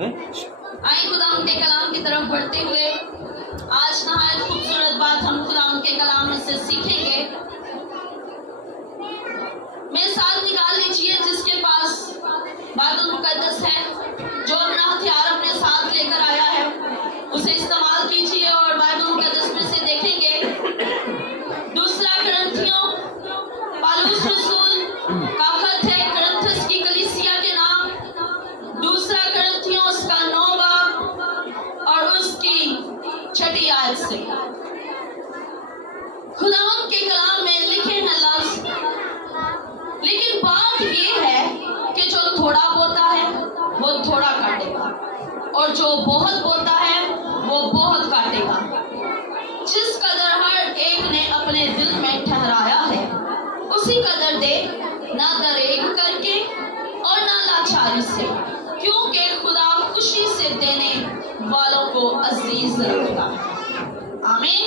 आए खुदा उनके कलाम की तरफ बढ़ते हुए आज नहायत खूबसूरत बात हम खुदा उनके कलाम से सीखेंगे। मेरे साथ निकाल लीजिए जिसके पास बाइबल मुकद्दस है, जो अपना हथियार अपने साथ लेकर आया है उसे इस्तेमाल कीजिए और बाइबल मुकद्दस में से देखेंगे। दूसरा करंथियों पौलुस रसूल का खत है करंथस की कलीसिया के नाम, दूसरा करंथियों उसका 9 बाब और उसकी 6 आयत से खुदावंद के कलाम में लिखे हैं लफ्ज, लेकिन बात ये है कि जो थोड़ा बोता है वो थोड़ा काटेगा और जो बहुत बोता है वो बहुत काटेगा। जिस कदर हर एक ने अपने दिल में ठहराया है उसी कदर दे, ना दरेग करके और ना लाचारी से, क्योंकि खुदा खुशी से देने वालों को अजीज रखता है। आमीन।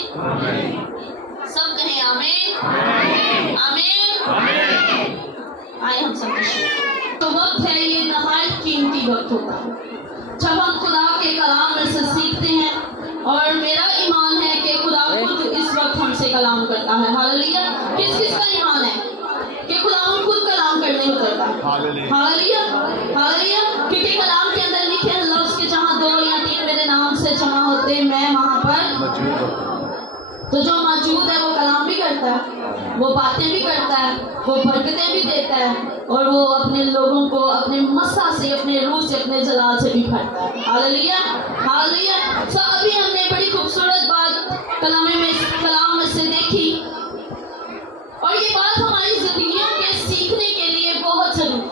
सब कहें आमीन। आमीन। आए हम सब तो वक्त है, ये नहायत कीमती वक्त होता है जब हम खुदा के कलाम में से सीखते हैं और मेरा ईमान है कि खुदा खुद इस वक्त हमसे कलाम करता है। हालेलुया। किस किस का ईमान है कि खुदा खुद कलाम करने उतरता है? हालेलुया। हालेलुया। क्योंकि कलाम के अंदर लिखे हैं लफ्ज कि जहाँ 2 या 3 मेरे नाम से जमा होते मैं वहाँ पर। तो जो मौजूद है वो कलाम भी करता है, वो बातें भी करता है, वो बरकतें भी देता है और वो अपने लोगों को अपने मस्सा से, अपने रूह से, अपने जलाल से भी भरता है। हालेलुया। हालेलुया। तो अभी हमने बड़ी खूबसूरत बात कलाम में से देखी और ये बात हमारी जिंदगियों के सीखने के लिए बहुत जरूरी है।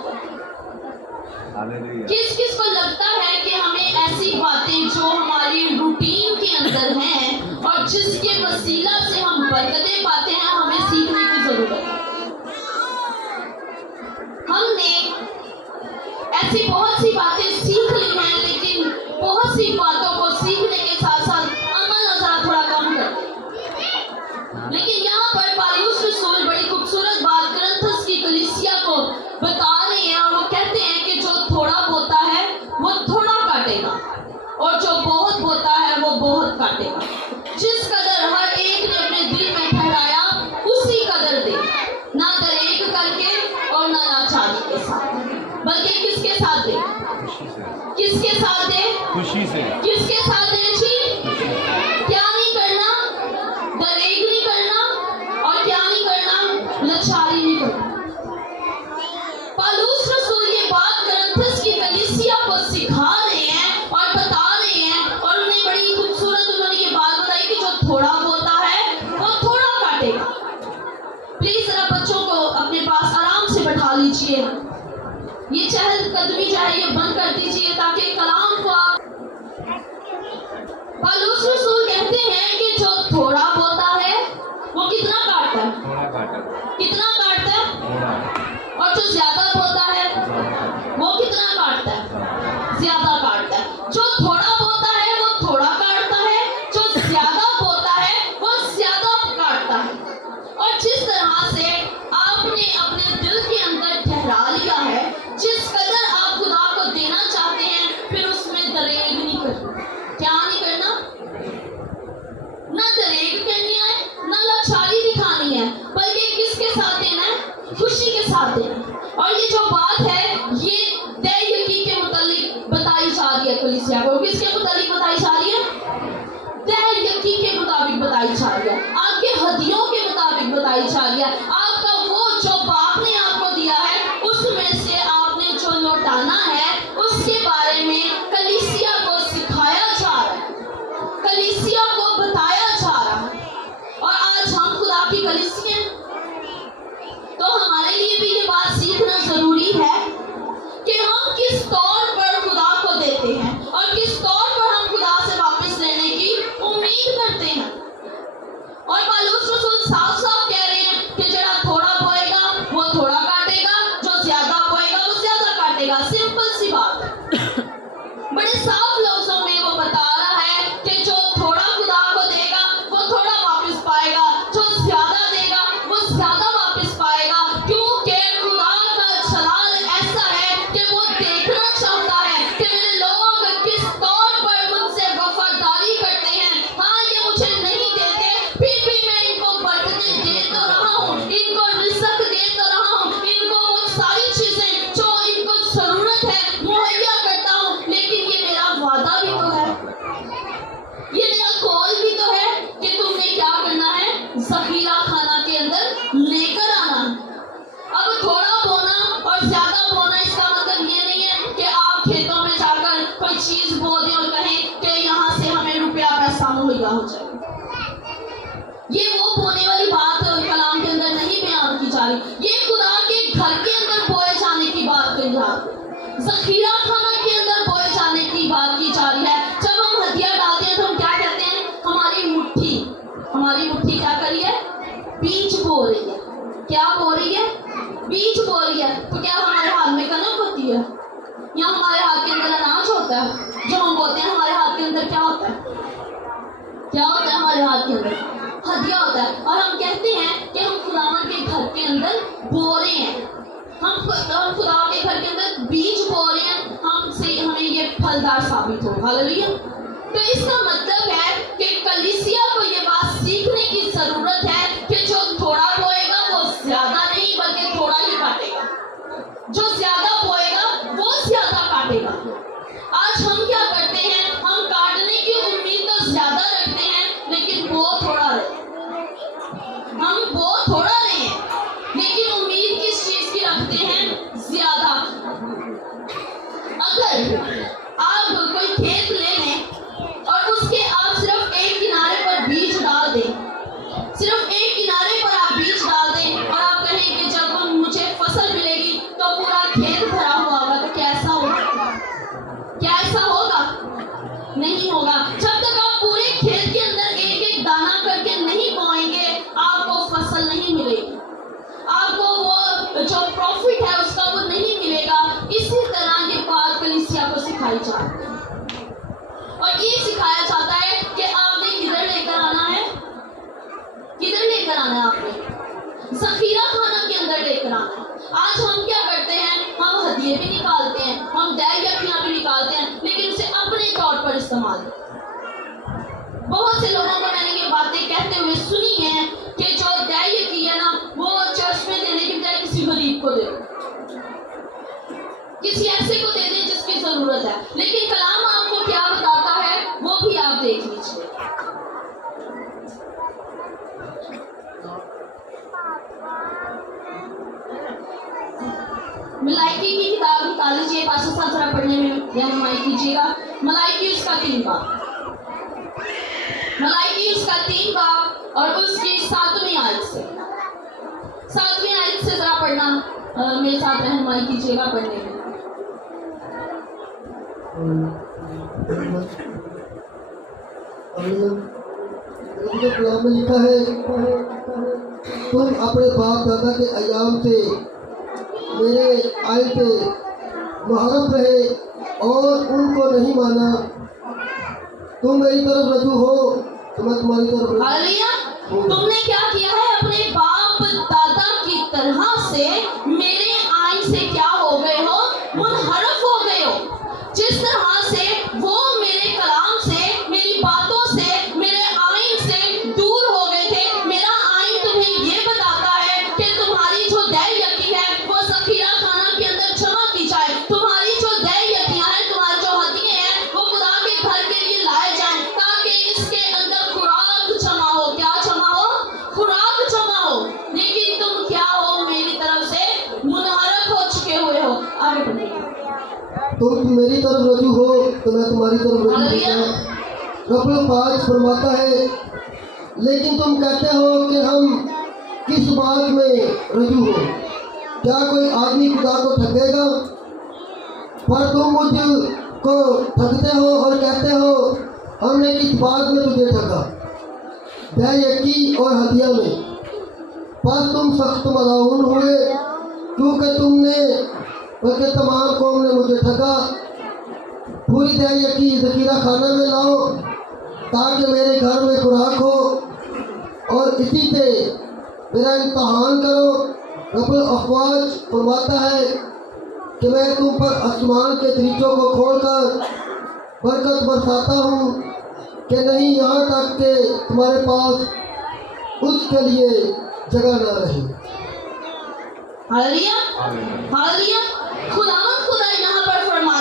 किस किस को लगता है कि हमें ऐसी बातें जो हमारी रूटीन के अंदर हैं और जिसके वसीला से हम बरकतें पाते हैं हमें सीखने की जरूरत है? हमने ऐसी बहुत सी बातें सीख ली हैं, लेकिन बहुत सी बातों को सीखने के साथ साथ अमल जरा थोड़ा कम करते हैं। लेकिन यहाँ पर पौलुस रसूल बड़ी खूबसूरत बात करंथस की कलीसिया को बता रहे हैं और वो कहते हैं कि जो थोड़ा बोता है वो थोड़ा काटेगा और जो बहुत बोता है वो बहुत काटेगा। जिस कदर हर एक ने अपने दिल में ठहराया उसी कदर दे, ना दरेग करके और ना लाचारी के साथ, बल्कि किसके साथ दे? किसके साथ दे? खुशी से। किसके साथ दे जी? क्या नहीं करना? दरेग नहीं करना और क्या नहीं करना? लाचारी नहीं करना। पौलुस रसूल ये बात करंथस की कलीसिया को सिखा रहे हैं और बता रहे हैं और उन्हें बड़ी खूबसूरत उन्होंने ये बात बताई कि जो थोड़ा बोता है वो थोड़ा काटेगा। प्लीज जरा बच्चों को अपने पास आराम से बैठा लीजिए, ये चहलकदमी जो है ये बंद कर दीजिए ताकि कलाम को आप। पौलुस रसूल कहते हैं कि जो थोड़ा बोता है वो कितना काटता है? कितना काटता है? और जो ज्यादा बोता है वो कितना काटता है? ज्यादा काटता है। जो थोड़ा बोता है वो थोड़ा काटता है, जो ज्यादा बोता है वो ज्यादा काटता है। और जिस तरह से आपने अपने दिल के अंदर ठहरा लिया है, जिस कदर आप खुदा को देना चाहते हैं, फिर उसमें दरेग नहीं करना। क्या नहीं करना? ना दरेग करनी है, ना लाचारी दिखानी है, बल्कि किसके साथ देना है? खुशी के साथ देना। और ये जो बात है ये तय यकीन के मुताबिक बताई जा रही है कलीसिया को। किसके मुताबिक बताई जा रही है? तय यकीन के मुताबिक बताई जा रही है, आपके हदियों के मुताबिक बताई जा रही है। आपका वो जो बाप ने आपको दिया है उसमें से आपने जो लौटाना है उसके बारे में कलीसिया को सिखाया जा रहा है, कलीसिया को बताया जा रहा है। और आज हम खुदा की कलीसिया तो हमारे लिए भी ये बात सीखना जरूरी है कि हम किस तौर पर खुदा को देते हैं और किस तौर पर हम खुदा से वापस लेने की उम्मीद करते हैं। और पौलुस रसूल साफ साफ कह रहे हैं कि जरा थोड़ा बोएगा वो थोड़ा काटेगा, जो ज्यादा बोएगा वो ज्यादा काटेगा। सिंपल सी बात है, बड़े साफ लफ्जों में वो बता रहा है कि जो थोड़ा खुदा को देगा वो थोड़ा वापस पाएगा, जो ज्यादा देगा वो ज्यादा वापस पाएगा। क्योंकि खुदा का जलाल ऐसा है कि वो देखना चाहता है कि मेरे लोग मुहैया करता हूँ, लेकिन ये मेरा वादा भी तो है, ये मेरा कॉल भी तो है कि तुमने क्या करना है, ज़ख़ीरा खाना के अंदर लेकर आना। अब थोड़ा बोना और ज्यादा बोना इसका मतलब ये नहीं है कि आप खेतों में जाकर कोई चीज बो दें और कहें कि यहाँ से हमें रुपया पैसा मुहैया हो जाए। ये वो बोने वाली बात कलाम के अंदर नहीं बयान की जा रही, ये खुदा के घर के अंदर बोए जाने की बात कही जा रही, ज़ख़ीरा खाना के अंदर बोए जाने की बात की जा रही है। जब हम हदिया डालते हैं तो हम क्या कहते हैं, हमारी मुट्ठी क्या करी है, बीज बो रही है। क्या बो रही है, बीज बो रही है। तो क्या हमारे हाथ में कनक होती है या हमारे हाथ के अंदर अनाज होता है जो हम बोते हैं? हमारे हाथ के अंदर क्या होता है, क्या होता है हमारे हाथ के अंदर? हदिया होता है। और हम कहते हैं कि हम खुदावन के घर के अंदर बो रहे हैं, हम खुदा के घर के अंदर बीज बो रहे हैं, हमसे हमें ये फलदार साबित हो। हालेलुया। तो इसका मतलब है कि कलीसिया को ये बात सीखने की जरूरत है कि जो थोड़ा बोएगा वो ज्यादा नहीं बल्कि थोड़ा ही काटेगा, जो ज्यादा बोएगा वो ज्यादा काटेगा। आज हम क्या करते हैं, हम काटने की उम्मीद तो ज्यादा रखते हैं लेकिन बो थोड़ा रहे, हम बो थोड़ा रहे हैं लेकिन उम्मीद किस चीज की रखते हैं, ज्यादा। अगर आप कोई खेत ले लें और उसके आप सिर्फ एक किनारे पर बीज डाल दें, सिर्फ एक किनारे पर आप बीज डाल दें और आप कहें कि जब मुझे फसल मिलेगी तो पूरा खेत भरा हुआ होगा, तो क्या ऐसा होगा? क्या ऐसा होगा? नहीं होगा। जब तक आप पूरे खेत के अंदर एक एक दाना करके नहीं बोएंगे आपको फसल नहीं मिलेगी, आपको वो जो प्रॉफिट है उसका वो नहीं मिलेगा। इसी तरह ये बात कलीसिया को सिखाई जाती है और ये सिखाया जाता है कि आपने किधर लेकर आना है, किधर लेकर आना है, आपने ज़ख़ीरा खाना के अंदर लेकर आना है। आज हम क्या करते हैं, हम हदिये भी निकालते हैं, हम दै यकीयां भी निकालते हैं, लेकिन उसे अपने तौर पर इस्तेमाल करते हैं। बहुत से लोगों को मैंने ये बातें कहते हुए सुनी है कि जो दै यकी है ना वो चर्च में देने की बजाय किसी गरीब को दे, किसी ऐसे को दे दें जिसकी जरूरत है। लेकिन कलाम आपको क्या बताता है वो भी आप देख लीजिए। मलाइकी की किताब निकाल लीजिए, पास्टर साहब जरा पढ़ने में रहनुमाई कीजिएगा। मलाइकी उसका 3 बाब, मलाइकी उसका 3 बाब और उसकी 7वीं आयत से, 7वीं आयत से जरा पढ़ना मेरे साथ रहनुमाई कीजिएगा पढ़ने में। कलाम में लिखा है, तुम अपने बाप दादा के अयाम से मेरे आयत पे मुहर्रम रहे और उनको नहीं माना। तुम मेरी तरफ रजू हो तो मैं तुम्हारी तरफ। हालेलुया। तुमने क्या किया है, अपने बाप दादा की तरह से मेरे आइन से क्या हो गए हो, मुनहरफ हो गए हो। जिस तरह से वो मेरे कलाम से, मेरी बातों से, मेरे आइन से दूर हो गए थे, मेरा आइन तुम्हें ये बताता है कि तुम्हारी जो दै यकी है वो ज़ख़ीरा खाना के अंदर जमा की जाए। तुम्हारी जो दै यकियां हैं, तुम्हारी जो हदिये हैं वो खुदा के घर के लिए लाए जाएं ताकि इसके अंदर खुराक जमा हो। क्या जमा हो? खुराक जमा हो। लेकिन तुम क्या हो, मेरी तरफ से मुनहरफ हो चुके हुए हो। आगे बढ़िए। तुम मेरी तरफ रजू हो तो मैं तुम्हारी तरफ रजू हूँ। रब्बुल पाक फरमाता है, लेकिन तुम कहते हो कि हम किस बात में रजू हो। क्या कोई आदमी खुदा को ठगेगा? पर तुम मुझको ठगते हो और कहते हो हमने किस बात में तुझे ठगा, दै यकी और हदिया में। पर तुम सख्त मलाउन हुए क्योंकि तुमने बल्कि तमाम कौम ने मुझे ठगा। पूरी दै यकी ज़ख़ीरा खाना में लाओ ताकि मेरे घर में खुराक हो और इसी से मेरा इम्तहान करो। रब्बुल अफ़वाज फरमाता है कि मैं तुम पर आसमान के दरीचों को खोलकर बरकत बरसाता हूँ कि नहीं यहाँ तक कि तुम्हारे पास उसके लिए जगह न रहे। Hallelujah, hallelujah. खुदा यहाँ पर फरमाता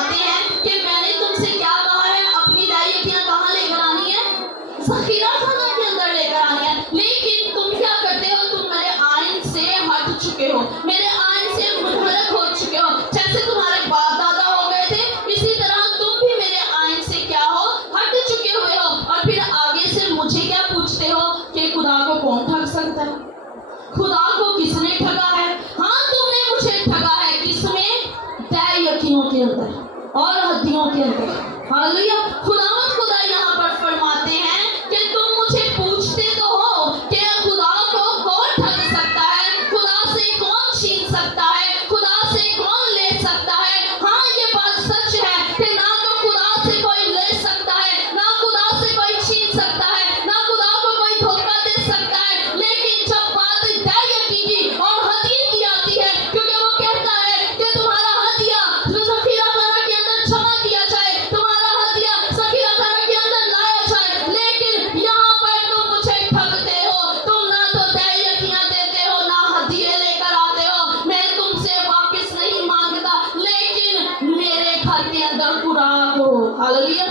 अंदर और हड्डियों के अंदर। हालेलुया। खुदावंद खुदा यहाँ पर फरमाते हैं कि तुम मुझे पूछते तो हो कि खुदा को कौन ठग सकता है, खुदा से कौन छीन सकता है, खुदा से कौन ले सकता है। हाँ, ये बात सच है कि ना तो खुदा से कोई ले सकता है, ना खुदा से कोई छीन सकता है, ना खुदा को कोई धोखा दे सकता है। लेकिन जब बात दैयकी की और हदिये की आती है, क्योंकि वो कहता है कि तुम्हारा हदिया जो ज़खीरा खाना के अंदर जमा किया जाए, तुम्हारा हदिया ज़खीरा खाना के अंदर लाया जाए। लेकिन यहाँ पर तुम मुझे ठगते हो, तुम ना तो दैयकियां देते हो, ना हदिये लेकर आते हो। मैं तुमसे वापस नहीं मांगता, लेकिन मेरे घर के अंदर खुराक हो। हालेलुया।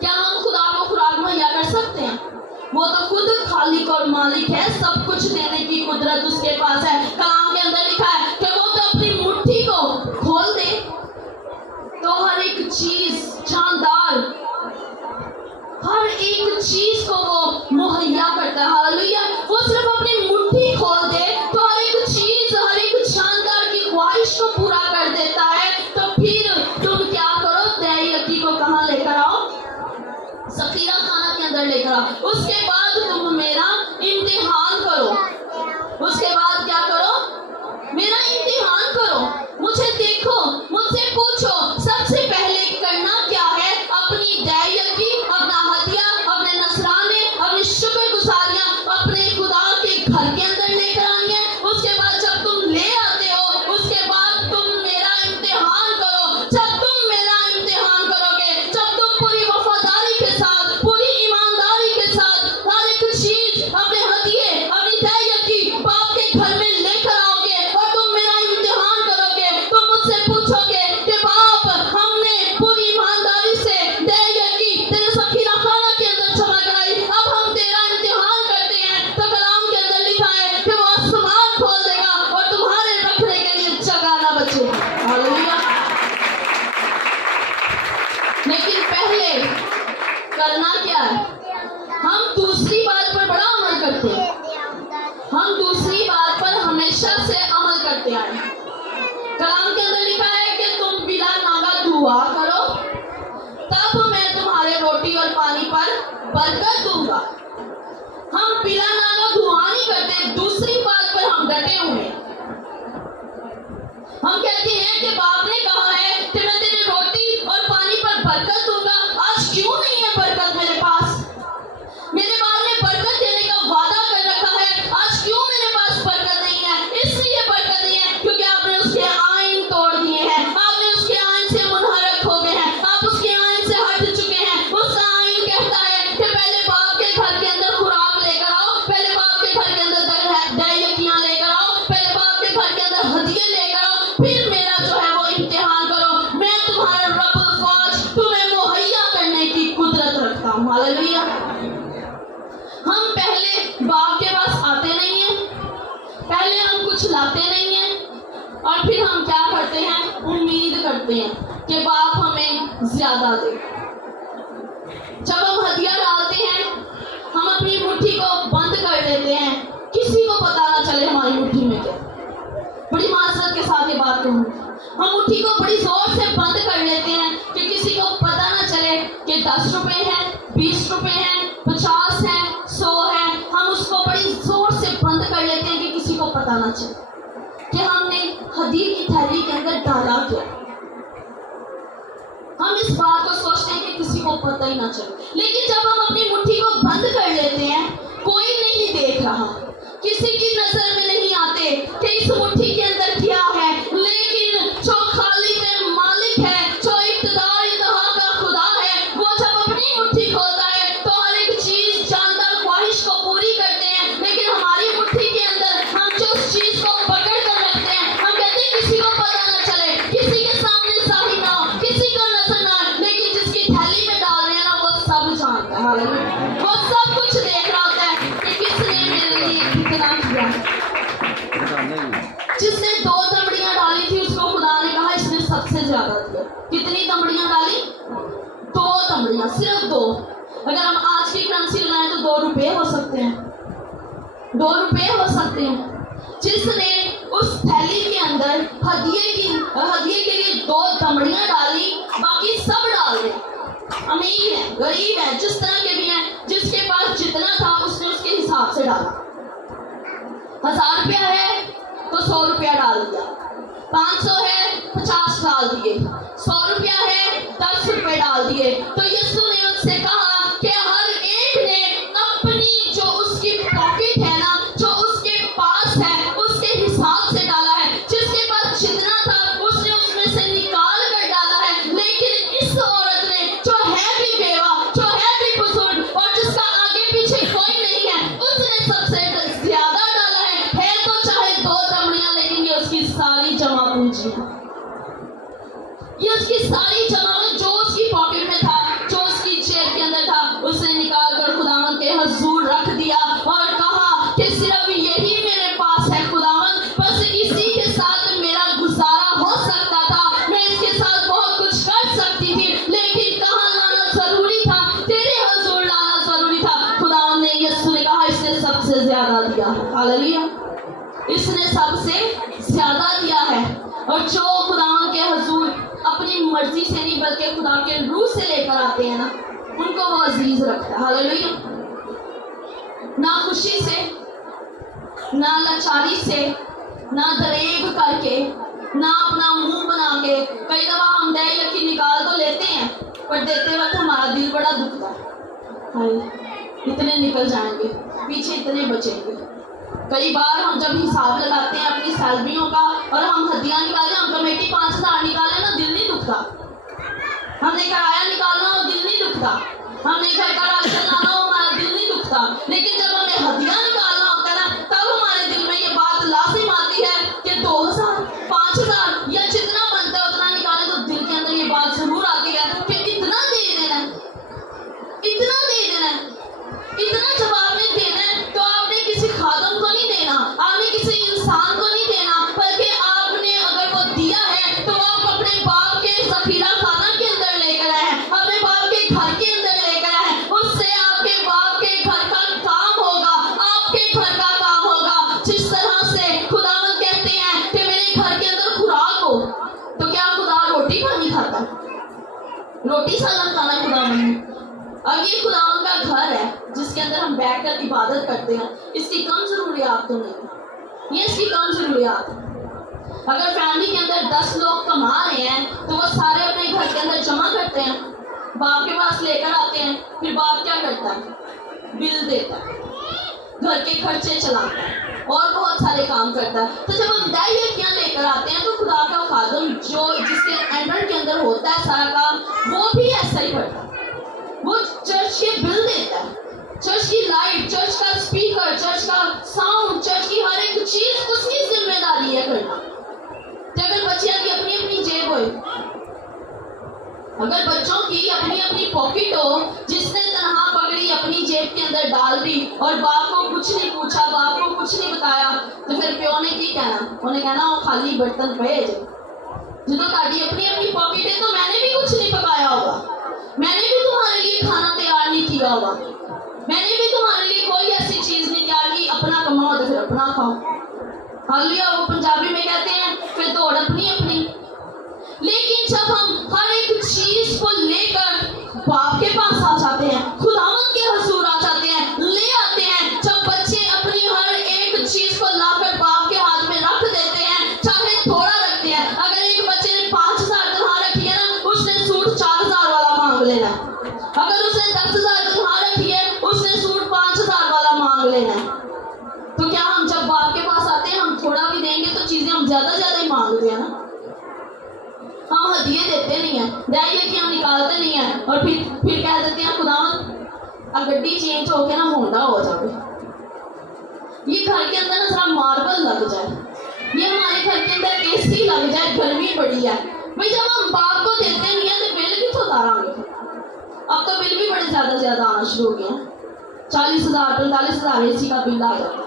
क्या हम खुदा को खुराक मुहैया कर सकते हैं? वो तो खुद खालिक और मालिक है, सब कुछ देने की कुदरत उसके पास है। कलाम के अंदर लिखा है कि वो तो अपनी मुट्ठी को खोल दे तो हर एक चीज शानदार, हर एक चीज को वो मुहैया करता है। हालेलुया। वो सिर्फ अपनी मुट्ठी खोल दे तो हर एक चीज, हर एक शानदार की ख्वाहिश को पूरा कर देता है। तो फिर तुम क्या करो, दैयकी को कहाँ लेकर आओ? ज़खीरा खाना के अंदर लेकर आओ। उसके बाद तुम मेरा इम्तिहान करो। उसके बाद क्या करो? मेरा इम्तिहान करो, मुझे देखो, मुझसे पूछो। सबसे पहले करना क्या है? अपनी दैयकी, अपना हदिया, अपने नसराने, अपनी शुक्रगुजारियां अपने खुदा के घर के अंदर लेकर आएंगे। उसके बाद जब तुम ले आते हो, उसके बाद तुम मेरा इम्तिहान करो। जब तुम मेरा इम्तिहान करोगे, जब तुम पूरी वफादारी के साथ, पूरी ईमानदारी के साथ हर एक चीज, अपने हदिये, अपनी दैयकी बाप के घर में लेकर आओगे और तुम मेरा इम्तिहान करोगे, तुम मुझसे पूछोगे कि बाप, हमने पूरी ईमानदारी से दैयकी तेरे ज़खीरा खाना के अंदर जमा कराई, अब हम तेरा इम्तिहान करते हैं। तो कलाम के अंदर लिखा है कि वो आसमान खोल देगा और तुम्हारे रखने के लिए जगह ना बचेगी। हालेलुया। लेकिन पहले करना क्या है? हम दूसरी बात पर बड़ा अमल करते हैं, हम दूसरी बात पर हमेशा से अमल करते आए। कलाम के अंदर लिखा है कि तुम बिला मांगा दुआ करो, तब मैं तुम्हारे रोटी और पानी पर बरकत दूंगा। हम बिला मांगा दुआ नहीं करते, दूसरी बात पर हम डटे हुए हैं। हम कहते हैं कि बाप ने कहा है कि मैं तेरे रोटी और पानी पर बरकत दूंगा, आज क्यों नहीं है बरकत मेरे पास? मेरे बाप ने बरकत देने का वादा कर रखा है, आज क्यों मेरे पास बरकत नहीं है? इसलिए बरकत नहीं है क्योंकि आपने उसके आईन तोड़ दिए हैं, आपने उसके आईन से मुनहरफ हो गए हैं, आप उसके आईन से हट चुके हैं। उसका आईन कहता है कि पहले बाप के घर के अंदर खुराक लेकर आओ, पहले बाप के घर के अंदर दैयकियां लेकर आओ, पहले बाप के घर के अंदर हदिये लेकर आओ, फिर मेरा जो है वो इम्तिहान करो। मैं तुम्हारा रब्बुल फौज तुम्हें मुहैया करने की कुदरत रखता हूँ। हालेलुया। हम पहले बाप के पास आते नहीं हैं, पहले हम कुछ लाते नहीं हैं और फिर हम क्या करते हैं? उम्मीद करते हैं कि बाप हमें ज्यादा दे। जब हम हदिया डालते हैं, हम अपनी मुट्ठी को बंद कर लेते हैं, किसी को पता ना चले हमारी मुट्ठी में क्या। बड़ी माजरत के साथ ये बात कहूँ, हम मुट्ठी को बड़ी जोर से बंद कर लेते हैं कि किसी को पता ना चले कि 10 रुपए हैं, 20 रुपए हैं, 50 हैं, 100 हैं। हम उसको बड़ी जोर से बंद कर लेते हैं कि किसी को पता ना चले कि हमने हदीये की थैली के अंदर डाला क्या। हम इस बात को सोचते हैं कि किसी को पता ही ना चले। लेकिन जब हम अपनी मुट्ठी को बंद कर लेते हैं, कोई नहीं देख रहा, किसी की नजर में नहीं आते कि इस मुट्ठी के अंदर क्या है, लेकिन जो खालिक है, मालिक है, जो इब्तिदार इंतहा का खुदा है, वो जब अपनी मुट्ठी खोलता है तो हर एक चीज, जानदार ख्वाहिश को पूरी करते हैं। लेकिन हमारी मुट्ठी के अंदर हम जो उस चीज को पकड़ कर रखते हैं, हम कहते हैं किसी को पता ना चले, किसी के सामने जाहिर ना हो, किसी को नजर ना आए। लेकिन जिसकी थैली में डाल रहे हैं ना, वो सब जानता है। हालेलुया। वो सब कुछ देख रहा होता है कि किसने मेरे लिए कितना किया। जिसने 2 दमड़ियां डाली थी, उसको खुदा ने कहा इसने सबसे ज्यादा दिया। कितनी दमड़ियां डाली? 2 दमड़ियां, सिर्फ 2। अगर हम आज की करेंसी लगाएं तो 2 रुपए हो सकते हैं, 2 रुपए हो सकते हैं। جس نے اس تھیلی کے اندر ہدیے کے لیے 2 دمڑیاں ڈالی، باقی سب ڈال دے، امیر ہے غریب ہے جس طرح کے بھی ہیں، جس کے پاس جتنا تھا اس نے اس کے حساب سے ڈالا۔ 1000 روپیہ ہے تو 100 روپیہ ڈال دیا، 500 ہے 50 ڈال دیے، 100 روپیہ ہے 10 روپے ڈال دیے۔ تو یسوع نے ان سے کہا کہ ہر ایک نے اپنی جو اس کی پاکٹ ہے نا، جو اس کے پاس ہے، اس کے حساب سے ڈالا ہے۔ جس کے پاس جتنا تھا اس نے اس میں سے نکال کر ڈالا ہے، لیکن اس عورت نے جو ہے بھی بیوہ، جو ہے بھی بزرگ اور جس کا آگے پیچھے کوئی نہیں ہے، اس نے سب سے زیادہ ڈالا ہے تو چاہے 2 دمڑیاں، لیکن یہ اس کی ساری جمع پونجی ہے، یہ اس کی ساری جمع، جو اس کی پاکٹ میں تھا، جو اس کی جیب کے اندر تھا، اس نے نکال کر خداوند کے حضور رکھ دیا اور کہا کہ صرف یہی میرے پاس ہے خداوند، بس اسی کے ساتھ میرا گزارا ہو سکتا تھا، میں اس کے ساتھ بہت کچھ کر سکتی تھی، لیکن کہاں لانا ضروری تھا، تیرے حضور لانا ضروری تھا۔ خداوند نے، یسوع نے کہا اس نے سب سے زیادہ دیا ہے، ہاللویہ، اس نے سب سے زیادہ دیا ہے۔ اور جو خداوند کے حضور اپنی مرضی سے نہیں بلکہ خدا کے روح سے لے کر آتے ہیں نا، ان کو وہ عزیز رکھتا ہے، ہاللویہ۔ نہ خوشی سے، نہ لاچاری سے، نہ دریغ کر کے، نہ اپنا منہ بنا کے۔ کئی دفعہ ہم دہ یقین نکال تو لیتے ہیں پر دیتے وقت ہمارا دل بڑا دکھتا ہے، اتنے نکل جائیں گے، پیچھے اتنے بچیں گے۔ کئی بار ہم جب حساب لگاتے ہیں اپنی سیلریوں کا اور ہم ہدیہ نکالیں، ہم کمیٹی 5000 نکالیں نا، دل نہیں دکھتا۔ ہم نے کرایہ نکالنا ہو، دل نہیں دکھتا۔ ہم نے گھر کا راشن لانا ہو، ہمارا دل نہیں دکھتا۔ لیکن جب ہمیں ہدیہ نکالنا ہوتا ہے نا، تب ہمارے دل میں یہ بات لازم آتی ہے کہ 2000 5000 یا جتنا بنتا ہے اتنا نکالیں، تو دل کے اندر یہ بات ضرور آتی ہے کہ اتنا دے دینا ہے، اتنا دے دینا ہے، اتنا جب آپ نے دینا ہے تو آپ نے کسی خادم کو نہیں دینا، آپ نے کسی انسان کو نہیں دینا، بلکہ آپ نے اگر وہ دیا ہے تو آپ اپنے باپ کے ذخیرہ خانہ کے اندر لے کر آئے ہیں، اپنے باپ کے گھر کے اندر لے کر آئے ہیں۔ اس سے آپ کے باپ کے گھر کا کام ہوگا، آپ کے گھر کا کام ہوگا۔ جس طرح سے خداوند کہتے ہیں کہ میرے گھر کے اندر خوراک ہو، تو کیا خدا روٹی پانی کھاتا ہے؟ روٹی سالن کھانا خداوند نے؟ اب یہ خداوند کا گھر ہے جس کے اندر ہم بیٹھ کر عبادت کرتے ہیں، اس کی کم ضروریات تو نہیں، یہ اس کی کم ضروریات ہے۔ اگر فیملی کے اندر 10 لوگ کما رہے ہیں تو وہ سارے اپنے گھر کے اندر جمع کرتے ہیں، باپ کے پاس لے کر آتے ہیں، پھر باپ کیا کرتا ہے؟ بل دیتا ہے، گھر کے خرچے چلاتا ہے اور بہت سارے کام کرتا ہے۔ تو جب ہم دائیکیاں لے کر آتے ہیں تو خدا کا خادم جو جس کے انڈر کے اندر ہوتا ہے سارا کام، وہ بھی ایسا ہی کرتا ہے، وہ چرچ کے بل دیتا ہے، چرچ کی لائٹ، چرچ کا اسپیکر، چرچ کا ساؤنڈ، چرچ کی ہر ایک چیز اس کی ذمہ داری ہے کرنا۔ تو اگر بچیاں کی اپنی اپنی جیب ہوئے، اگر بچوں کی اپنی اپنی پاکٹ ہو، جس نے تنہا پکڑی اپنی جیب کے اندر ڈال دی اور باپ کو کچھ نہیں پوچھا، باپ کو کچھ نہیں بتایا، تو پھر پیو نے کی کہنا؟ انہیں کہنا وہ خالی برتن پہ جدو تاری اپنی اپنی پاکٹ ہے تو میں نے بھی کچھ نہیں پکایا ہوگا، میں نے بھی تمہارے لیے کھانا تیار نہیں کیا ہوگا، میں نے بھی تمہارے لیے کوئی ایسی چیز نہیں تیار کی، اپنا کماؤ تو پھر اپنا کھاؤ۔ ہاللویہ، وہ پنجابی میں کہتے ہیں پھر دوڑ اپنی اپنی۔ لیکن جب ہم ہر ایک چیز کو لے کر باپ کے پاس آ جاتے ہیں، خداوند کے حضور آ جاتے ہیں، لے آتے ہیں، جب بچے اپنی ہر ایک چیز کو لا کر باپ کے ہاتھ میں رکھ دیتے ہیں، چاہے تھوڑا رکھتے ہیں۔ اگر ایک بچے نے 5000 تنخواہ رکھی ہے نا، اس نے سوٹ 4000 والا مانگ لینا۔ اگر اس نے 10000 تنخواہ رکھی ہے، اس نے سوٹ 5000 والا مانگ لینا۔ تو کیا ہم جب باپ کے پاس آتے ہیں ہم تھوڑا بھی دیں گے تو چیزیں ہم زیادہ زیادہ ہی مانگتے ہیں نا، ہم ہدیے دیتے نہیں ہیں، دائیں کہ ہم نکالتے نہیں ہیں اور پھر کہہ دیتے ہیں خداوند اب گڈی چینج ہو کے نا ہونڈا ہو جائے، یہ گھر کے اندر نا ذرا ماربل لگ جائے، یہ ہمارے گھر کے اندر اے سی لگ جائے، گرمی بڑی ہے۔ بھائی جب ہم باپ کو دیتے نہیں ہیں تو بل کتوں اتاریں گے؟ اب تو بل بھی بڑے زیادہ آنا شروع ہو گئے ہیں، 40,000 45,000 اے سی کا بل آ جاتا ہے۔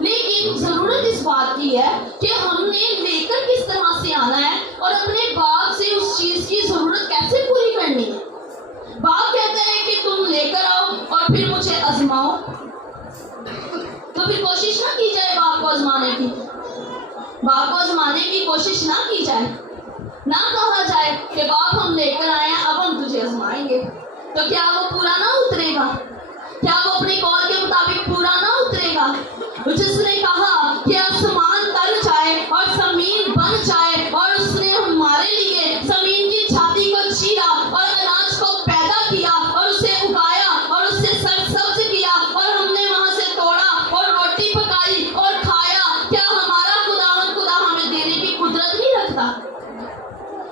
لیکن ضرورت اس بات کی ہے کہ ہم نے لے کر کس طرح سے آنا ہے اور اپنے باپ سے اس چیز کی ضرورت کیسے پوری کرنی ہے۔ باپ کہتا ہے کہ تم لے کر آؤ اور پھر مجھے آزماؤ، تو پھر کوشش نہ کی جائے باپ کو آزمانے کی، کہ बाप हम लेकर आए हैं, अब हम तुझे आजमाएंगे। तो क्या वो पूरा ना उतरेगा? क्या वो अपने कौल के मुताबिक पूरा ना उतरेगा? जिसने कहा कि आसमान तर जाए और जमीन बन जाए, और उसने हमारे लिए जमीन की छाती को चीरा और अनाज को पैदा किया और उसे उगाया और उसे सरसब्ज किया और हमने वहां से तोड़ा और रोटी पकाई और खाया। क्या हमारा खुदा हमें देने की कुदरत नहीं रखता?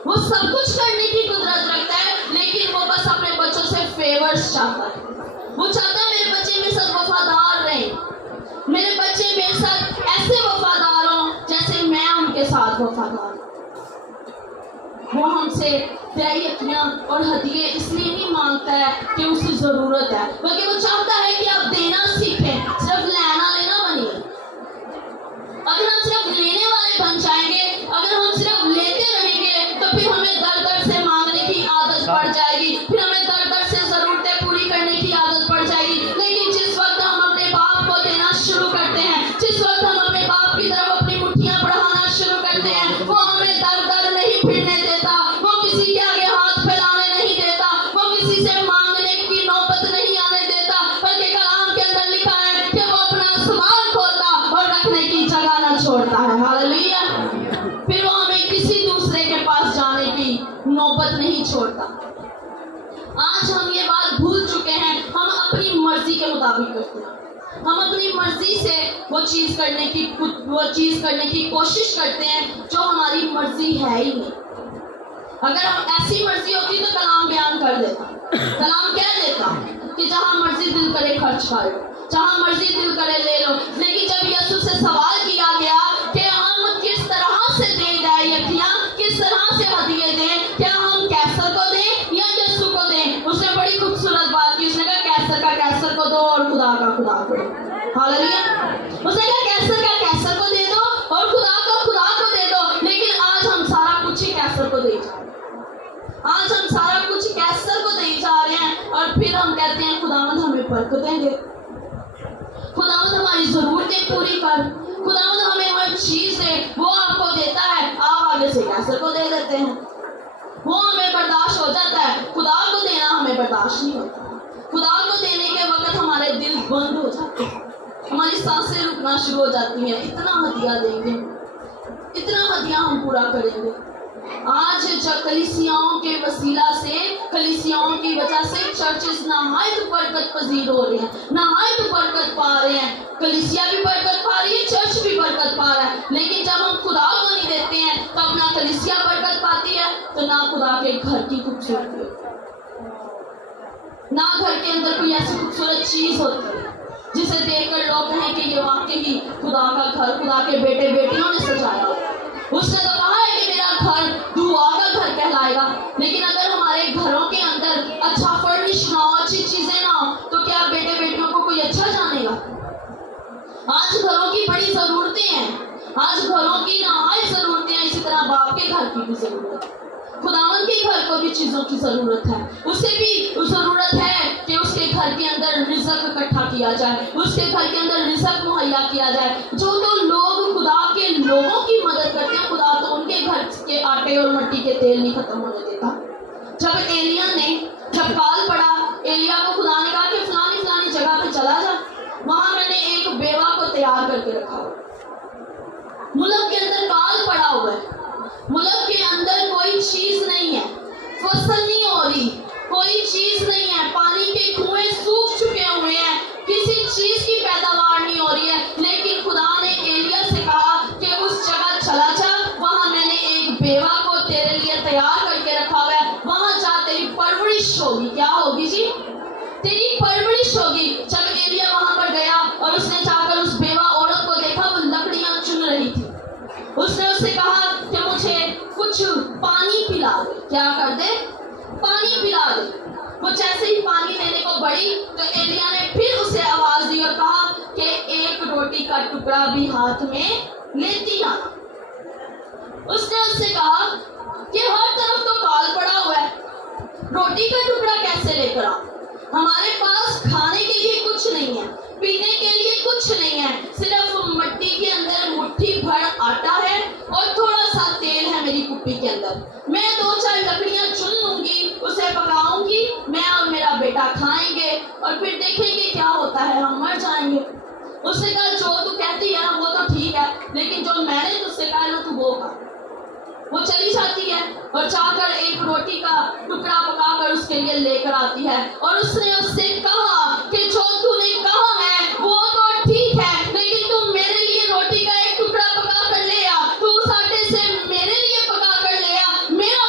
वो सब कुछ करने की कुदरत रखता है, लेकिन वो बस अपने बच्चों से फेवर्स चाहता है। वो चाहता है मेरे बच्चे मेरे साथ वफादार रहें, मेरे बच्चे मेरे साथ ऐसे वफादार हों जैसे मैं उनके साथ वफादार हूं। वो हमसे दयायतियां और हदिये इसलिए नहीं मांगता है कि उसे जरूरत है, बल्कि वो चाहता है कि आप देना सीखें, सिर्फ लेना लेना बनिए। अगर हम सिर्फ लेने वाले बन जाएंगे, अगर हम सिर्फ लेते रहेंगे, तो फिर हमें दर दर से मांगने की आदत पड़ जाएगी, फिर हमें दर दर से जरूरतें पूरी करने की आदत पड़ जाएगी। लेकिन जिस वक्त हम अपने बाप को देना शुरू करते हैं, जिस वक्त हम अपने बाप की तरफ अपनी मुट्ठियां बढ़ाना शुरू करते हैं, वो हमें दर दर नहीं फिरने देता, वो किसी के आगे हाथ फैलाने नहीं देता, वो किसी से मांगने की नौबत नहीं आने देता, बल्कि कलाम के अंदर लिखा है कि वो अपना आसमान खोलता और रखने की जगह न छोड़ता है। हालेलुया। फिर वो हमें किसी दूसरे के पास जाने की नौबत नहीं छोड़ता। आज हम ये बात भूल चुके हैं, हम अपनी मर्जी के मुताबिक करते हैं, हम अपनी मर्जी से वो चीज करने की कोशिश करते हैं जो हमारी मर्जी है ही नहीं। अगर हम ऐसी मर्जी होती तो कलाम बयान कर देता, कलाम कह देता कि जहां मर्जी दिल करे खर्च करो, जहां मर्जी दिल करे ले लो। लेकिन जब यीशु से सवाल किया गया कि हम किस तरह से दें दयायतियां, किस तरह से हदिये दें, क्या हम कैसर को दें या यीशु को दें, उसने बड़ी खूबसूरत बात की। उसने कहा कैसर का कैसर को दो और खुदा का खुदा को दो। हालेलुया। उसने कहा कैसर का कैसर को दे दो और खुदा को दे दो। लेकिन आज हम सारा कुछ ही कैसर को दे जा रहे हैं, आज हम सारा कुछ कैसर को दे जा रहे हैं, और फिर हम कहते हैं खुदावंद हमें बरकतें दे, खुदावंद हमारी जरूरतें पूरी कर, खुदावंद हमें हर चीज दे। वो आपको देता है, आप आगे से कैसर को दे देते हैं। वो हमें बर्दाश्त हो जाता है, खुदा को देना हमें बर्दाश्त नहीं होता। खुदा को देने के वक्त हमारे दिल बंद हो जाते हैं, हमारी सांसें रुकना शुरू हो जाती हैं। इतना हदिया देंगे, इतना हदिया हम पूरा करेंगे। आज जब कलीसियाओं के वसीला से, कलीसियाओं की वजह से चर्चेस नहायत बरकत पजीर हो रहे हैं, नहायत बरकत पा रहे हैं। कलीसिया भी बरकत पा रही है, चर्च भी बरकत पा रहा है। लेकिन जब हम खुदा को नहीं देते हैं, तब ना कलीसिया बरकत पाती है, तो ना खुदा के घर की खूबसूरती होती है, ना घर के अंदर कोई ऐसी खूबसूरत चीज होती है जिसे देखकर लोग कहें कि ये वाकई ही खुदा का घर, खुदा के बेटे बेटियों ने सजाया। उसने तो कहा है कि मेरा घर दुआ का घर कहलाएगा। लेकिन अगर हमारे घरों के अंदर अच्छा फर्निश ना हो, अच्छी चीजें ना हो, तो क्या बेटे बेटियों को कोई अच्छा जानेगा? आज घरों की बड़ी जरूरतें हैं, आज घरों की नहायत जरूरतें हैं। इसी तरह बाप के घर की भी जरूरत है, खुदावन के घर को भी चीजों की जरूरत है। उसे भी जरूरत है कि उसके घर के अंदर रिज़्क इकट्ठा किया जाए, उसके घर के अंदर रिज़्क मुहैया किया जाए। जो तो लोग खुदा के लोगों की मदद करते हैं, खुदा तो उनके घर के आटे और मिट्टी के तेल नहीं खत्म होने देता। जब काल पड़ा, एलिया को खुदा ने कहा कि फलानी फलानी जगह पे चला जा, वहां मैंने एक बेवा को तैयार करके रखा हुआ। मुल्क के अंदर काल पड़ा हुआ है, मुल्क के अंदर कोई चीज नहीं है, फसल नहीं हो रही, कोई चीज नहीं है, पानी के कुएं सूख चुके हुए हैं, किसी चीज की पैदावार नहीं हो रही है। लेकिन खुदा ने एलिया से कहा कि उस जगह चला जा, वहां मैंने एक बेवा को तेरे लिए तैयार करके रखा हुआ है, वहां जा तेरी परवरिश होगी। क्या होगी जी? तेरी परवरिश होगी। जब एलिया वहां पर गया और उसने जाकर उस बेवा औरत को देखा, वो लकड़ियां चुन रही थी। उसने उससे कहा कि मुझे कुछ पानी पिला दे। क्या कर दे? पानी पिला दे। वो जैसे ही पानी लेने को बढ़ी तो एलिया ने फिर उसे आवाज दी और कहा कि एक रोटी का टुकड़ा भी हाथ में लेती आना। उसने उससे कहा कि हर तरफ तो काल पड़ा हुआ है, रोटी का टुकड़ा कैसे लेकर आओ? हमारे पास खाने के लिए कुछ नहीं है, पीने के लिए कुछ नहीं है, सिर्फ मिट्टी के अंदर मुट्ठी भर आटा है और थोड़ा सा तेल है मेरी कुप्पी के अंदर। मैं 2-4 लकड़ियां और फिर देखेंगे क्या होता है, हम मर जाएंगे। उसने कहा जो तू कहती है ना वो तो ठीक है, लेकिन जो मैंने तुझसे कहा है ना तू वो कर। वो चली जाती है और जाकर एक रोटी का टुकड़ा पकाकर उसके लिए लेकर आती है और उसने उससे कहा कि जो तूने कहा है वो तो ठीक है, लेकिन तू मेरे लिए रोटी का एक टुकड़ा पका कर ले आ, तू उस आटे से मेरे लिए पका कर ले आ। मेरा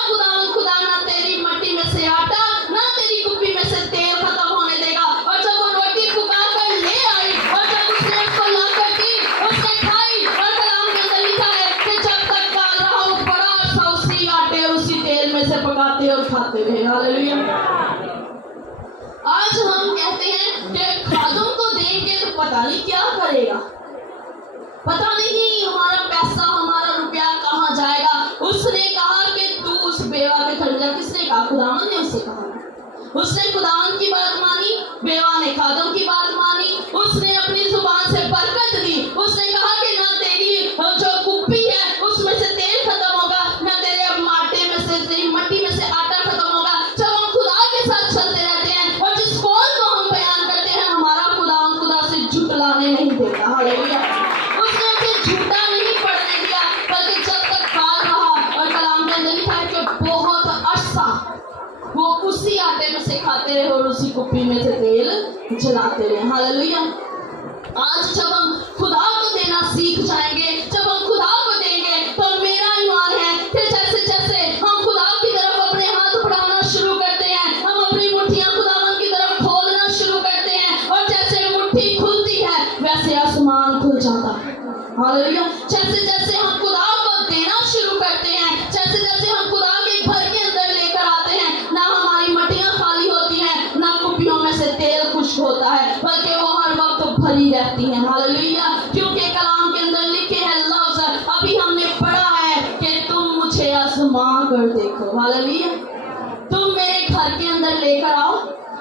खुदा ना तेरी मट्टी में से आटा ना तेरी कुप्पी में से तेल खत्म होने देगा। और जब वो रोटी पका कर ले आई और जब उसने उसको ला कर दी, उसने खाई, और कलाम के अंदर लिखा है कि जब तक काल रहा हूं बड़ा अरसा उसी आटे और उसी तेल में से पकाते और खाते रहे। हालेलुया। आज हम कहते हैं कि खादम को देंगे तो पता नहीं क्या करेगा, पता नहीं हमारा पैसा हमारा रुपया कहाँ जाएगा। उसने कहा कि तू उस बेवा के घर जा। किसने कहा? खुदावन ने उससे कहा। उसने खुदावन की बात मानी, बेवा ने खादम की बात मानी, उसने अपनी जुबान से बरकत दी। उसने कहा कि ना तेरी जो कुप्पी है उसमें से तेल खत्म होगा, ना तेरे आटे में से तेरी मट्टी में से आटा खत्म होगा। जब हम खुदा के साथ चलते रहते हैं और जिस कौल को हम बयान करते हैं, हमारा खुदा से झुटलाने नहीं देता। हालेलुया। उसने उसे झूठा नहीं पड़ने दिया, बल्कि जब तक काल रहा, और कलाम के अंदर लिखा है कि बहुत अरसा वो उसी आटे में से खाते रहे और उसी कुप्पी में से तेल जलाते रहे। हालेलुया। आज जब हम खुदा को देना सीख जाएंगे, जब हम खुदा को देंगे, तो मेरा ईमान है कि जैसे जैसे हम खुदा की तरफ अपने हाथ बढ़ाना शुरू करते हैं, हम अपनी मुट्ठियां खुदावन की तरफ खोलना शुरू करते हैं, और जैसे मुट्ठी खुलती है वैसे आसमान खुल जाता है। हालेलुया। जैसे जैसे हम खुदा को देना शुरू करते हैं, जैसे जैसे हम खुदा के घर के अंदर लेकर आते हैं, ना हमारी मटियां खाली होती हैं, ना कुप्पियों में से तेल खुश्क होता है, बल्कि वो हर वक्त भरी रहती हैं। हालेलुया। क्योंकि कलाम के अंदर लिखे हैं लफ्ज़, अभी हमने पढ़ा है कि तुम मुझे आजमा कर देखो। हालेलुया। तुम मेरे घर के अंदर लेकर आओ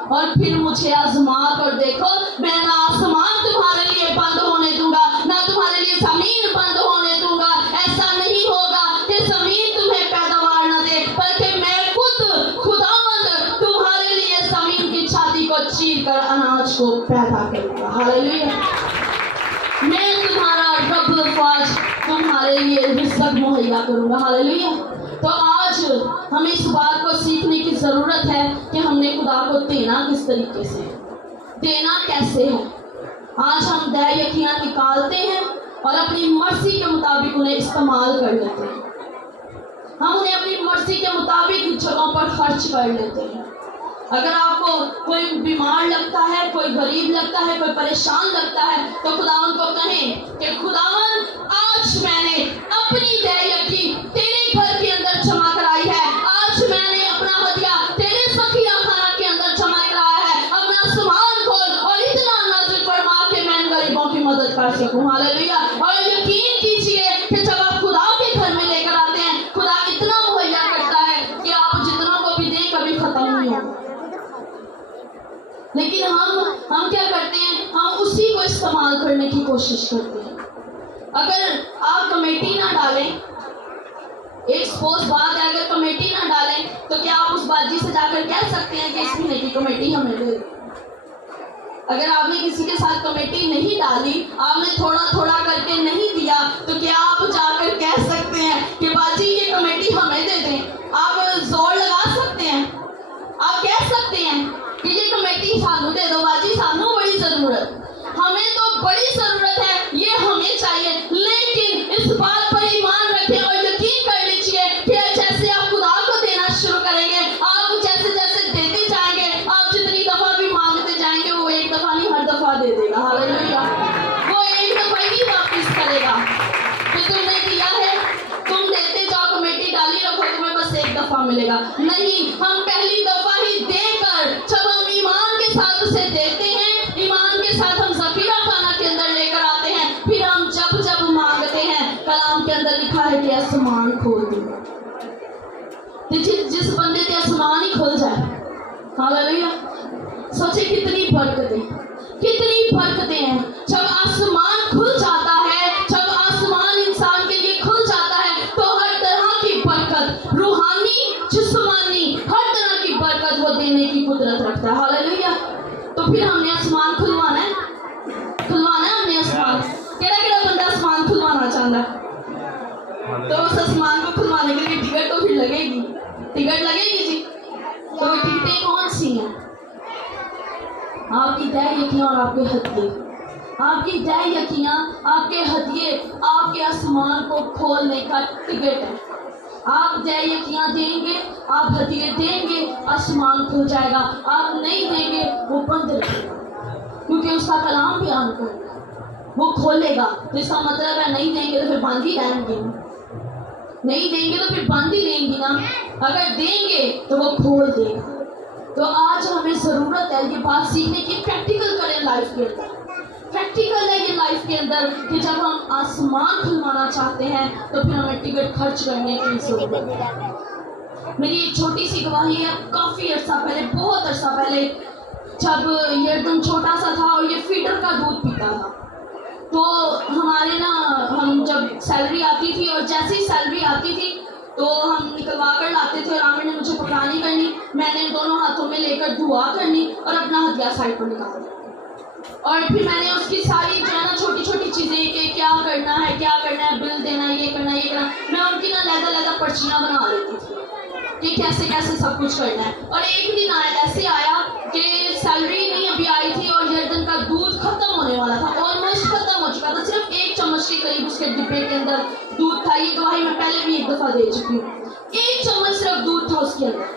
और फिर मुझे आजमा कर देखो। मैं ना आसमान तुम्हारे लिए बंद होने दूंगा, ना तुम्हारे लिए जमीन बंद होने दूंगा। ऐसा नहीं होगा कि जमीन तुम्हें पैदावार न दे, बल्कि मैं खुद खुदावंद तुम्हारे लिए जमीन की छाती को चीर कर अनाज को पैदा करूंगा। हालेलुया। मैं तुम्हारा रब फाज तुम्हारे लिए रिज़्क़ मुहैया करूंगा। हालेलुया। तो आज हमें इस बात को सीखने की जरूरत है कि हमने खुदा को देना किस तरीके से, देना कैसे है। आज हम दय यकीना निकालते हैं और अपनी मर्जी के मुताबिक उन्हें इस्तेमाल कर लेते हैं। हम उन्हें अपनी मर्जी के मुताबिक जगहों पर खर्च कर लेते हैं। अगर आपको कोई बीमार लगता है, कोई गरीब लगता है, कोई परेशान लगता है, तो खुदावन को कहें कि खुदावन आज मैंने अपनी दय यकीन तेरे घर के अंदर जमा कराई है। आज मैंने अपना हदिया तेरे सखिया खाना के अंदर जमा कराया है। अपना सामान खोल और इतना नाज़िल फरमा के मैं गरीबों की मदद कर सकूं। हालेलुया। और यकीन कीजिए कि जब आप खुदा के घर में लेकर आते हैं, खुदा इतना मुहैया करता है कि आप जितनों को भी दें कभी खत्म नहीं होगा। लेकिन हम क्या करते हैं? हम उसी को इस्तेमाल करने की कोशिश करते हैं। अगर आप कमेटी ना डालें, एक सपोज बात है, अगर कमेटी ना डालें तो क्या आप उस बाजी से जाकर कह सकते हैं कि इस महीने की कमेटी हमें दे? अगर आपने किसी के साथ कमेटी नहीं डाली, आपने थोड़ा थोड़ा करके नहीं दिया, तो क्या आप जाकर कह सकते हैं कि बाजी ये कमेटी हमें दे दें? आप जोर लगा सकते हैं, आप कह सकते हैं कि ये कमेटी सानू दे दो, बाजी सानू बड़ी जरूरत, हमें तो बड़ी जरूरत है, ये हमें चाहिए। लेकिन इस बात पर ईमान रखें और यकीन कर लीजिए कि जैसे आप खुदा को देना शुरू करेंगे, आप जैसे जैसे देते जाएंगे, आप जितनी दफा भी मांगते जाएंगे, वो एक दफा नहीं हर दफा दे देगा। हालेलुया। वो एक दफा ही वापस करेगा कि तुमने दिया है, तुम देते जाओ, कमेटी डाली रखो, तुम्हें बस एक दफा मिलेगा। नहीं, हम पहली दफा ही देकर, जब हम ईमान के साथ उसे देते हैं, ईमान के साथ हम ज़ख़ीरा खाना के अंदर लेकर आते हैं, फिर हम जब जब मांगते हैं, कलाम के अंदर लिखा है कि आसमान खोल दूंगा। जिस बंदे के आसमान ही खुल जाए, हालेलुया, सोचे कितनी बरकतें हैं। जब आसमान खुल जाता है, जब आसमान इंसान के लिए खुल जाता है, तो हर तरह की बरकत, रूहानी जिस्मानी हर तरह की बरकत वो देने की कुदरत रखता है। हालेलुया। तो तो फिर हमने आसमान खुलवाना है हमने आसमान। केड़ा बंदा आसमान खुलवाना चाहता है? तो उस आसमान को खुलवाने के लिए टिकट तो फिर लगेगी जी। तो टिकटें कौन सी हैं? आपकी तय यकीन और आपके हदिये, आपकी तय यकीन आपके हदिये आपके आसमान को खोलने का टिकट है। आप तय यकीन देंगे, आप हदिये देंगे, आसमान खुल जाएगा। आप नहीं देंगे, वो बंद रहेगा, क्योंकि उसका कलाम बयान करेगा, वो खोलेगा। तो इसका मतलब है नहीं देंगे तो फिर बंद ही रहेंगे, नहीं देंगे तो फिर बंद ही रहेंगी ना। अगर देंगे तो वो खोल देगा। तो आज हमें ज़रूरत है ये बात सीखने की, प्रैक्टिकल करें लाइफ के अंदर। प्रैक्टिकल है ये लाइफ के अंदर कि जब हम आसमान खुलवाना चाहते हैं तो फिर हमें टिकट खर्च करने की जरूरत है। मेरी एक छोटी सी गवाही है, काफ़ी अर्सा पहले, बहुत अर्सा पहले, जब ये एकदम छोटा सा था और ये फीडर का दूध पीता था, तो हमारे ना, हम जब सैलरी आती थी और जैसे ही सैलरी आती थी तो हम निकलवा कर लाते थे और आमिर ने मुझे पकड़ानी करनी, मैंने दोनों हाथों में लेकर दुआ करनी और अपना हथियार साइड पर निकालना। और फिर मैंने उसकी सारी जो है ना छोटी छोटी चीज़ें कि क्या करना है, बिल देना, ये करना, मैं उनकी ना लहदा पर्चियाँ बना लेती थी कि कैसे कैसे सब कुछ करना है। और एक दिन ऐसे आया कि सैलरी नहीं अभी आई थी और यर्दन का दूध खत्म होने वाला था, ऑलमोस्ट खत्म हो चुका था, सिर्फ 1 चम्मच के करीब उसके डिब्बे के अंदर दूध था। ये गवाही मैं पहले भी एक दफ़ा दे चुकी हूँ। 1 चम्मच सिर्फ दूध था उसके अंदर।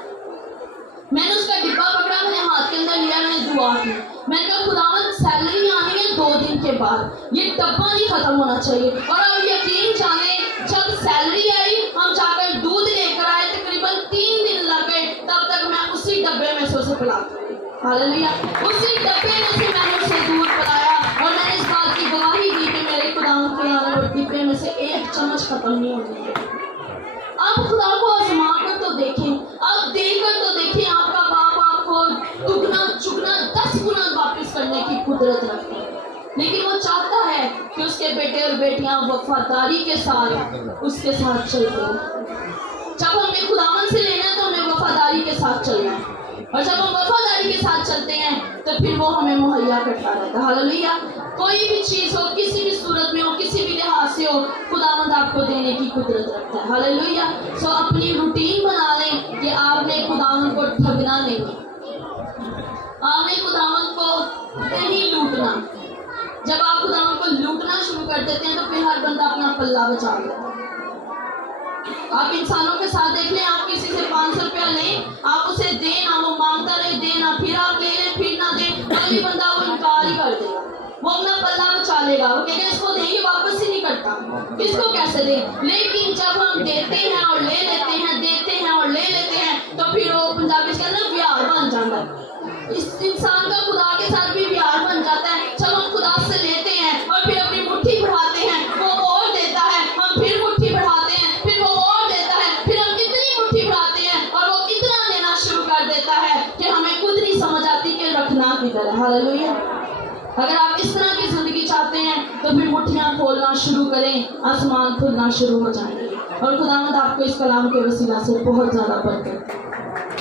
मैंने उसका डिब्बा पकड़ा, मैंने हाथ के अंदर लिया, मैंने दुआ की, मैंने कहा खुदावंद सैलरी आनी है 2 दिन के बाद, ये डब्बा नहीं खत्म होना चाहिए। और अब यकीन जाने जब सैलरी आई, हम जाकर दूध लेकर आए, तकरीबन 3 दिन लग गए, तब तक मैं उसी डब्बे में से उसे पिलाती रही। हालेलुया, उसी डब्बे में से मैंने उसे दूध पिलाया और मैंने इस बात की गवाही दी कि मेरे खुदावंद के आने और डिब्बे में से 1 चम्मच खत्म नहीं होगी। आप खुदा को आजमा कर तो देखें, आप देखकर तो देखें, आपका बाप आपको दुगना चुगना 10 गुना वापस करने की कुदरत रखता है। लेकिन वो चाहता है कि उसके बेटे और बेटियां वफादारी के साथ उसके साथ चलते हैं। जब हमने खुदावन से लेना है तो हमें वफादारी के साथ चलना है, और जब हम वफादारी के साथ चलते हैं तो फिर वो हमें मुहैया करता रहता है। हालेलुया, कोई भी चीज़ हो, किसी भी सूरत में हो, किसी भी लिहाज से हो, खुदावंद आपको देने की कुदरत रखता है। हालेलुया, सो अपनी रूटीन बना लें कि आपने खुदावंद को ठगना नहीं, आपने खुदावंद को नहीं लूटना। जब आप खुदावंद को लूटना शुरू कर देते हैं तो फिर हर बंदा अपना पल्ला बचा लेता है। आप इंसानों के साथ देख लें, आप किसी से 500 रुपया लें, आप उसे दें ना, वो मांगता रहे, देना, फिर आप ले लें, फिर ना दें, अगली बंदा वो इनकार ही कर देगा, वो अपना पल्ला बचा लेगा, वो कहेगा इसको देंगे, वापस ही नहीं करता, इसको कैसे दें। लेकिन जब हम देते हैं और ले लेते हैं, देते हैं और ले लेते हैं, तो फिर वो पंजाबी के अंदर प्यार बन जाता है। इस इंसान का खुदा के साथ भी प्यार बन जाता है। जब हम खुदा से लेते हैं और फिर अपनी मुट्ठी बढ़ाते हैं, वो और देता है, हम फिर मुट्ठी बढ़ाते हैं, फिर वो और देता है, फिर हम इतनी मुट्ठी बढ़ाते हैं और वो इतना देना शुरू कर देता है कि हमें खुद नहीं समझ आती कि रखना किधर है। हालेलुया, अगर आप इस तरह की जिंदगी चाहते हैं तो फिर मुट्ठियाँ खोलना शुरू करें, आसमान खुलना शुरू हो जाएंगे और खुदावंद आपको इस कलाम के वसीला से बहुत ज़्यादा बरकत